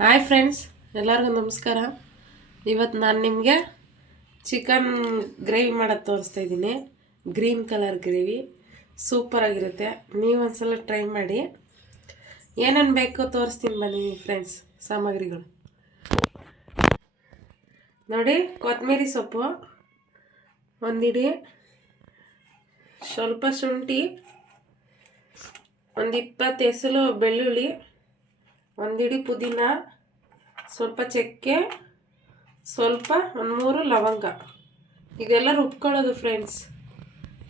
Hi friends, ಎಲ್ಲರಿಗೂ ನಮಸ್ಕಾರ. ಇವತ್ತು ನಾನು ನಿಮಗೆ ಚಿಕನ್ ಗ್ರೇವಿ ಮಾಡೋದು ತೋರಿಸ್ತಾ ಇದ್ದೀನಿ. ಗ್ರೀನ್ ಕಲರ್ ಗ್ರೇವಿ ಸೂಪರಾಗಿರುತ್ತೆ. ನೀವು ಒಂದ್ಸಲ ಟ್ರೈ ಮಾಡಿ. ಏನೇನು ಬೇಕೋ ತೋರಿಸ್ತೀನಿ ಬನ್ನಿ ಫ್ರೆಂಡ್ಸ್. ಸಾಮಗ್ರಿಗಳು ನೋಡಿ: ಕೊತ್ತಂಬರಿ ಸೊಪ್ಪು ಒಂದಿಡಿ, ಸ್ವಲ್ಪ ಶುಂಠಿ, ಒಂದು 20 ಎಸಳು ಬೆಳ್ಳುಳ್ಳಿ, ಒಂದಿಡಿ ಪುದೀನ, ಸ್ವಲ್ಪ ಚಕ್ಕೆ, ಸ್ವಲ್ಪ 1-3 ಲವಂಗ. ಇದೆಲ್ಲ ರುಬ್ಕೊಳ್ಳೋದು ಫ್ರೆಂಡ್ಸ್.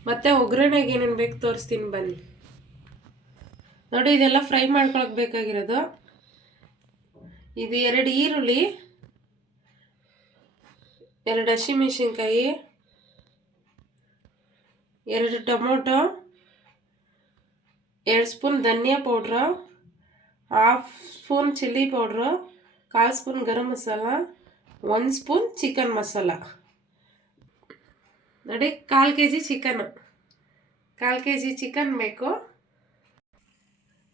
ಮತ್ತು ಒಗ್ಗರಣೆಗೆ ಏನೇನು ಬೇಕು ತೋರಿಸ್ತೀನಿ ಬನ್ನಿ. ನೋಡಿ, ಇದೆಲ್ಲ ಫ್ರೈ ಮಾಡ್ಕೊಳಕ್ಕೆ ಬೇಕಾಗಿರೋದು ಇದು: 2 ಈರುಳ್ಳಿ, 2 ಹಸಿಮೆಣಸಿನ್ಕಾಯಿ, 2 ಟೊಮೊಟೊ, 2 ಸ್ಪೂನ್ ಧನಿಯಾ powder, 1/2 spoon chilli powder, 1/4 spoon garam masala, 1 spoon chicken masala. ನೋಡಿ, 1/4 kg ಚಿಕನ್ನು, 1/4 kg ಚಿಕನ್ ಬೇಕು.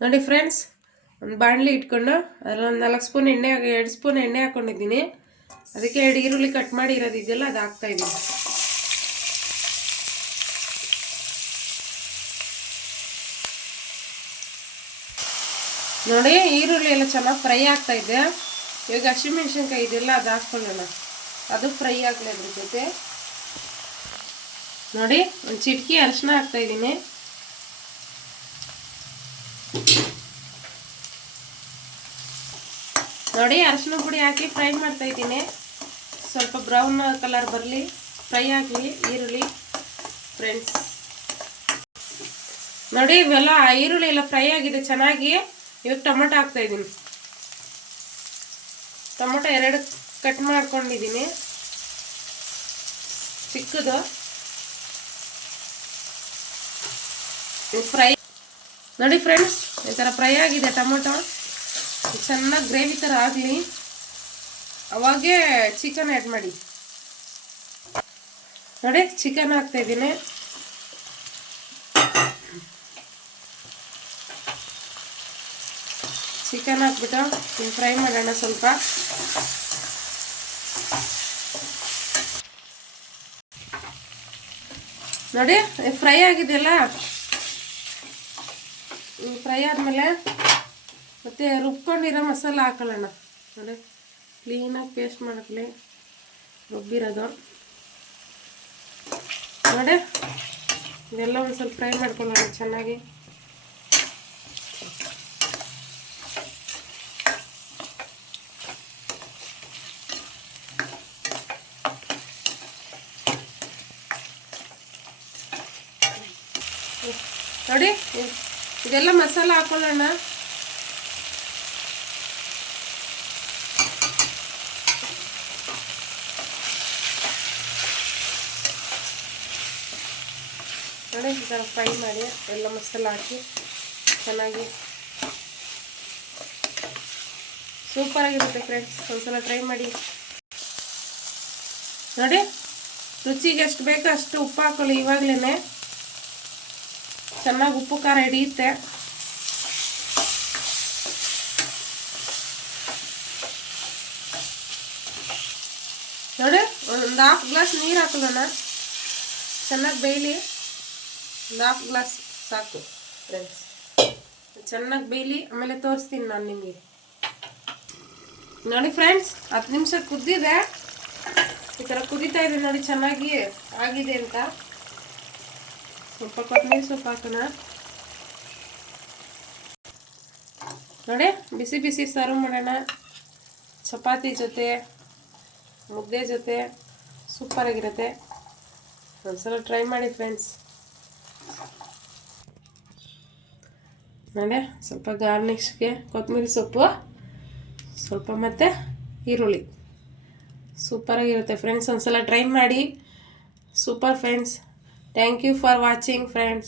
ನೋಡಿ ಫ್ರೆಂಡ್ಸ್, ಒಂದು ಬಾಣಲಿ ಇಟ್ಕೊಂಡು ಅದರೊಂದು 4 ಸ್ಪೂನ್ ಎಣ್ಣೆ, 2 ಸ್ಪೂನ್ ಎಣ್ಣೆ ಹಾಕ್ಕೊಂಡಿದ್ದೀನಿ. ಅದಕ್ಕೆ 2 ಈರುಳ್ಳಿ ಕಟ್ ಮಾಡಿ ಇರೋದಿದೆಯಲ್ಲ ಅದು ಹಾಕ್ತಾಯಿದ್ದೀನಿ. ನೋಡಿ, ಈರುಳ್ಳಿ ಎಲ್ಲ ಚೆನ್ನಾಗಿ ಫ್ರೈ ಆಗ್ತಾಯಿದೆ. ಇವಾಗ ಹಸಿಮೆಣ್ಸಿನ್ಕಾಯಿ ಇದೆಲ್ಲ ಅದು ಹಾಕ್ಕೊಳ್ಳೋಣ. ಅದು ಫ್ರೈ ಆಗಲಿ ಅದ್ರ ಜೊತೆ. ನೋಡಿ, ಒಂದು ಚಿಟಕಿ ಅರಿಶಿನ ಹಾಕ್ತಾಯಿದ್ದೀನಿ. ನೋಡಿ, ಅರಿಶಿನ ಪುಡಿ ಹಾಕಿ ಫ್ರೈ ಮಾಡ್ತಾಯಿದ್ದೀನಿ. ಸ್ವಲ್ಪ ಬ್ರೌನ್ ಕಲರ್ ಬರಲಿ, ಫ್ರೈ ಆಗಲಿ ಈರುಳ್ಳಿ ಫ್ರೆಂಡ್ಸ್. ನೋಡಿ, ಇವೆಲ್ಲ ಈರುಳ್ಳಿ ಎಲ್ಲ ಫ್ರೈ ಆಗಿದೆ ಚೆನ್ನಾಗಿ. ಇವಾಗ ಟೊಮೊಟೊ ಹಾಕ್ತಾಯಿದ್ದೀನಿ. ಟೊಮೊಟೊ 2 ಕಟ್ ಮಾಡ್ಕೊಂಡಿದ್ದೀನಿ, ಚಿಕ್ಕದು. ಫ್ರೈ ನೋಡಿ ಫ್ರೆಂಡ್ಸ್, ಈ ಥರ ಫ್ರೈ ಆಗಿದೆ ಟೊಮೊಟೊ. ಚೆನ್ನಾಗಿ ಗ್ರೇವಿ ಥರ ಆಗಲಿ, ಅವಾಗೇ ಚಿಕನ್ ಆ್ಯಡ್ ಮಾಡಿ. ನೋಡಿ, ಚಿಕನ್ ಹಾಕ್ತಾಯಿದ್ದೀನಿ. ಚಿಕನ್ ಹಾಕ್ಬಿಟ್ಟು ಫ್ರೈ ಮಾಡೋಣ ಸ್ವಲ್ಪ. ನೋಡಿ, ಫ್ರೈ ಆಗಿದೆಯಲ್ಲ. ಫ್ರೈ ಆದಮೇಲೆ ಮತ್ತೆ ರುಬ್ಕೊಂಡಿರೋ ಮಸಾಲ ಹಾಕೊಳ್ಳೋಣ. ನೋಡಿ, ಕ್ಲೀನಾಗಿ ಪೇಸ್ಟ್ ಮಾಡಲಿ ರುಬ್ಬಿರೋದು. ನೋಡಿ, ಇದೆಲ್ಲ ಒಂದು ಸ್ವಲ್ಪ ಫ್ರೈ ಮಾಡ್ಕೊಳ್ಳೋಣ ಚೆನ್ನಾಗಿ. ನೋಡಿ, ಇದೆಲ್ಲ ಮಸಾಲ ಹಾಕೊಳ್ಳೋಣ. ನೋಡಿ, ಈ ಥರ ಫ್ರೈ ಮಾಡಿ ಎಲ್ಲ ಮಸಾಲ ಹಾಕಿ ಚೆನ್ನಾಗಿ. ಸೂಪರಾಗಿರುತ್ತೆ ಫ್ರೆಂಡ್ಸ್, ಒಂದ್ಸಲ ಟ್ರೈ ಮಾಡಿ. ನೋಡಿ, ರುಚಿಗೆ ಎಷ್ಟು ಬೇಕೋ ಅಷ್ಟು ಉಪ್ಪು ಹಾಕೊಳ್ಳಿ. ಇವಾಗಲೇ ಚೆನ್ನಾಗಿ ಉಪ್ಪು ಖಾರ ಹಿಡಿಯುತ್ತೆ. ನೋಡಿ, ಒಂದು 1/2 ಗ್ಲಾಸ್ ನೀರು ಹಾಕೊಳ್ಳೋಣ. ಚೆನ್ನಾಗಿ ಬೇಯಲಿ. 1/2 ಗ್ಲಾಸ್ ಸಾಕು ಫ್ರೆಂಡ್ಸ್. ಚೆನ್ನಾಗಿ ಬೇಯಲಿ, ಆಮೇಲೆ ತೋರಿಸ್ತೀನಿ ನಾನು ನಿಮಗೆ. ನೋಡಿ ಫ್ರೆಂಡ್ಸ್, 10 ನಿಮಿಷ ಕುದ್ದಿದೆ. ಈ ಥರ ಕುದೀತಾ ಇದೆ ನೋಡಿ, ಚೆನ್ನಾಗಿ ಆಗಿದೆ ಅಂತ. ಸ್ವಲ್ಪ ಕೊತ್ತಂಬರಿ ಸೊಪ್ಪು ಹಾಕೋಣ. ನೋಡಿ, ಬಿಸಿ ಬಿಸಿ ಸರ್ವ್ ಮಾಡೋಣ. ಚಪಾತಿ ಜೊತೆ, ಮುದ್ದೆ ಜೊತೆ ಸೂಪರಾಗಿರುತ್ತೆ. ಒಂದ್ಸಲ ಟ್ರೈ ಮಾಡಿ ಫ್ರೆಂಡ್ಸ್. ನೋಡಿ, ಸ್ವಲ್ಪ ಗಾರ್ನಿಷ್ಗೆ ಕೊತ್ತಂಬರಿ ಸೊಪ್ಪು ಸ್ವಲ್ಪ, ಮತ್ತು ಈರುಳ್ಳಿ. ಸೂಪರಾಗಿರುತ್ತೆ ಫ್ರೆಂಡ್ಸ್, ಒಂದ್ಸಲ ಟ್ರೈ ಮಾಡಿ. Super friends. Thank you for watching friends.